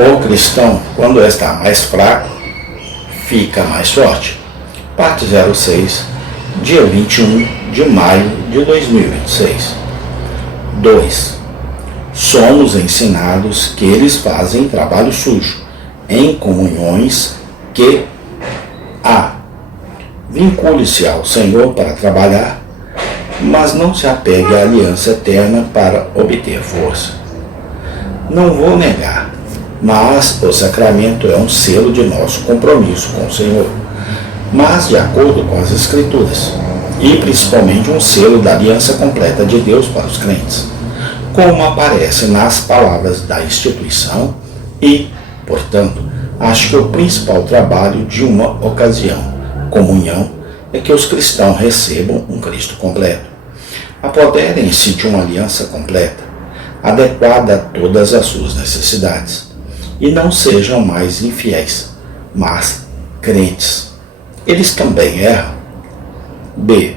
O cristão, quando está mais fraco, fica mais forte. Parte 06, dia 21 de maio de 2026. 2. Somos ensinados que eles fazem trabalho sujo em comunhões que vincule-se ao Senhor para trabalhar, mas não se apegue à aliança eterna para obter força. Não vou negar, mas o sacramento é um selo de nosso compromisso com o Senhor, mas de acordo com as Escrituras, e principalmente um selo da aliança completa de Deus para os crentes, como aparece nas palavras da instituição e, portanto, acho que o principal trabalho de uma ocasião, comunhão, é que os cristãos recebam um Cristo completo. Apoderem-se de uma aliança completa, adequada a todas as suas necessidades, e não sejam mais infiéis, mas crentes. Eles também erram. B.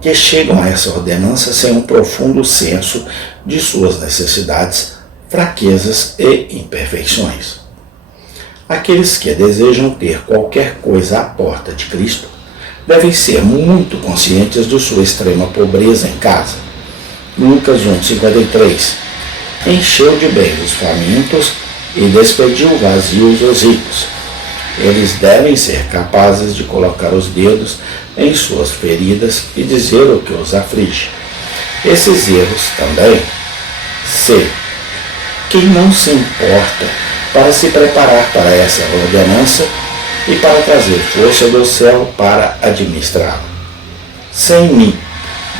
Que chegam a essa ordenança sem um profundo senso de suas necessidades, fraquezas e imperfeições. Aqueles que desejam ter qualquer coisa à porta de Cristo devem ser muito conscientes de sua extrema pobreza em casa. Lucas 1,53. Encheu de bens os famintos e despediu vazios os ricos. Eles devem ser capazes de colocar os dedos em suas feridas e dizer o que os aflige. Esses erros também. C. Quem não se importa para se preparar para essa ordenança e para trazer força do céu para administrá-la. Sem mim,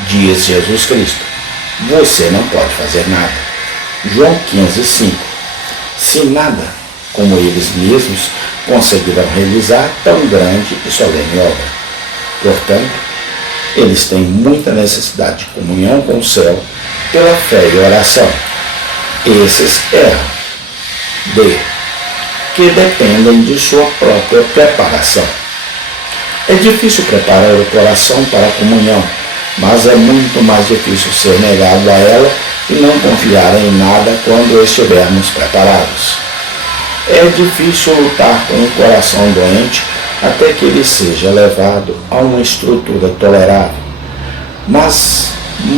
diz Jesus Cristo, você não pode fazer nada. João 15,5. Se nada, como eles mesmos, conseguirão realizar tão grande e solene obra. Portanto, eles têm muita necessidade de comunhão com o céu pela fé e oração. Esses erram. D. Que dependem de sua própria preparação. É difícil preparar o coração para a comunhão, mas é muito mais difícil ser negado a ela e não confiar em nada quando estivermos preparados. É difícil lutar com o coração doente até que ele seja levado a uma estrutura tolerável, mas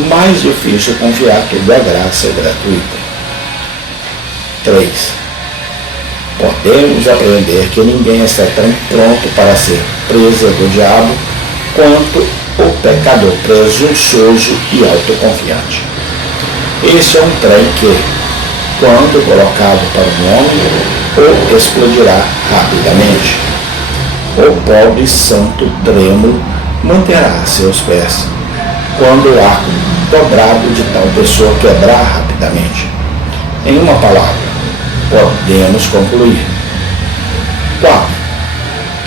mais difícil confiar tudo à graça gratuita. 3. Podemos aprender que ninguém está tão pronto para ser presa do diabo quanto o pecador presunçoso e autoconfiante. Esse é um trem que, quando colocado para um homem, o explodirá rapidamente. O pobre santo trêmulo manterá seus pés, quando o arco dobrado de tal pessoa quebrar rapidamente. Em uma palavra, podemos concluir. 4.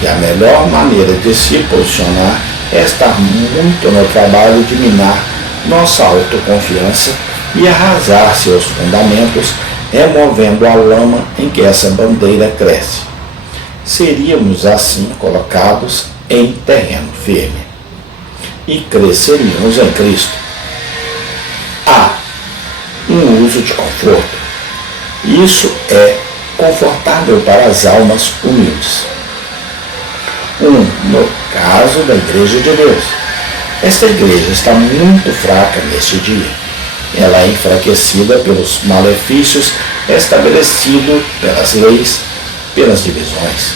Que a melhor maneira de se posicionar é estar muito no trabalho de minar nossa autoconfiança e arrasar seus fundamentos, removendo a lama em que essa bandeira cresce. Seríamos assim colocados em terreno firme e cresceríamos em Cristo. A. Um uso de conforto. Isso é confortável para as almas humildes. 1. No caso da Igreja de Deus. Esta igreja está muito fraca neste dia. Ela é enfraquecida pelos malefícios estabelecidos pelas leis, pelas divisões,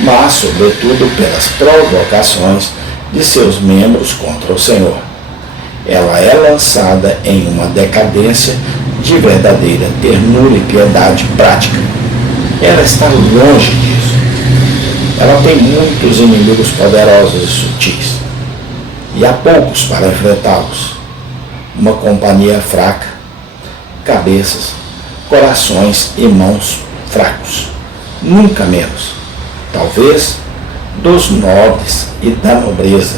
mas, sobretudo, pelas provocações de seus membros contra o Senhor. Ela é lançada em uma decadência de verdadeira ternura e piedade prática. Ela está longe disso. Ela tem muitos inimigos poderosos e sutis, e há poucos para enfrentá-los. Uma companhia fraca, cabeças, corações e mãos fracos, nunca menos, talvez, dos nobres e da nobreza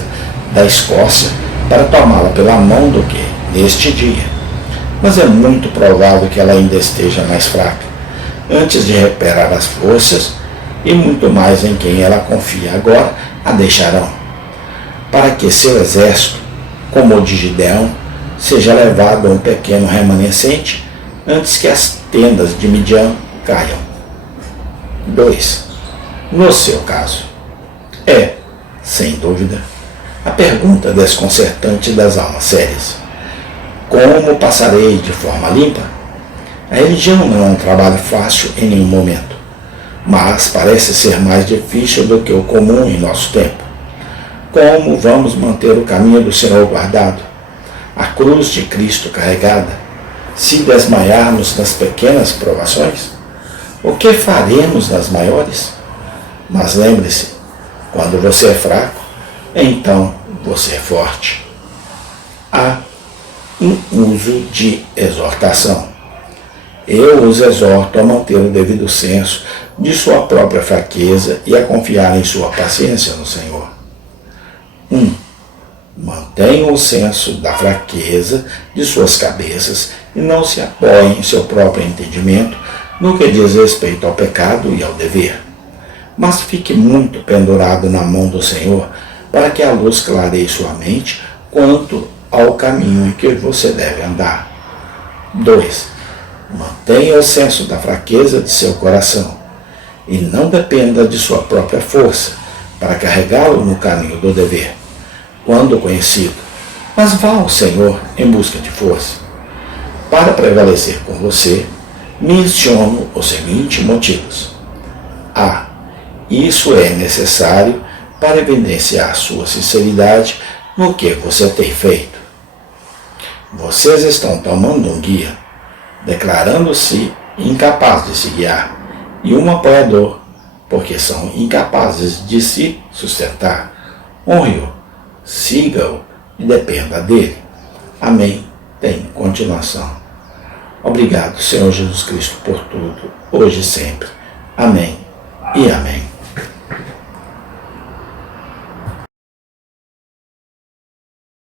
da Escócia para tomá-la pela mão do que neste dia. Mas é muito provável que ela ainda esteja mais fraca, antes de recuperar as forças, e muito mais em quem ela confia agora a deixarão, para que seu exército, como o de Gideão, seja levado a um pequeno remanescente antes que as tendas de Midian caiam. 2. No seu caso, é, sem dúvida, a pergunta desconcertante das almas sérias: como passarei de forma limpa? A religião não é um trabalho fácil em nenhum momento, mas parece ser mais difícil do que o comum em nosso tempo. Como vamos manter o caminho do Senhor guardado, a cruz de Cristo carregada, se desmaiarmos nas pequenas provações? O que faremos nas maiores? Mas lembre-se, quando você é fraco, então você é forte. Há um uso de exortação. Eu os exorto a manter o devido senso de sua própria fraqueza e a confiar em sua paciência no Senhor. 1. Mantenham o senso da fraqueza de suas cabeças e não se apoiem em seu próprio entendimento no que diz respeito ao pecado e ao dever. Mas fique muito pendurado na mão do Senhor para que a luz clareie sua mente quanto ao caminho em que você deve andar. 2. Mantenha o senso da fraqueza de seu coração e não dependa de sua própria força para carregá-lo no caminho do dever, quando conhecido, mas vá ao Senhor em busca de força. Para prevalecer com você, menciono os seguintes motivos. A. Isso é necessário para evidenciar sua sinceridade no que você tem feito. Vocês estão tomando um guia, declarando-se incapazes de se guiar, e um apoiador, porque são incapazes de se sustentar. Honre-o, siga-o e dependa dele. Amém. Tem continuação. Obrigado, Senhor Jesus Cristo, por tudo, hoje e sempre. Amém e amém.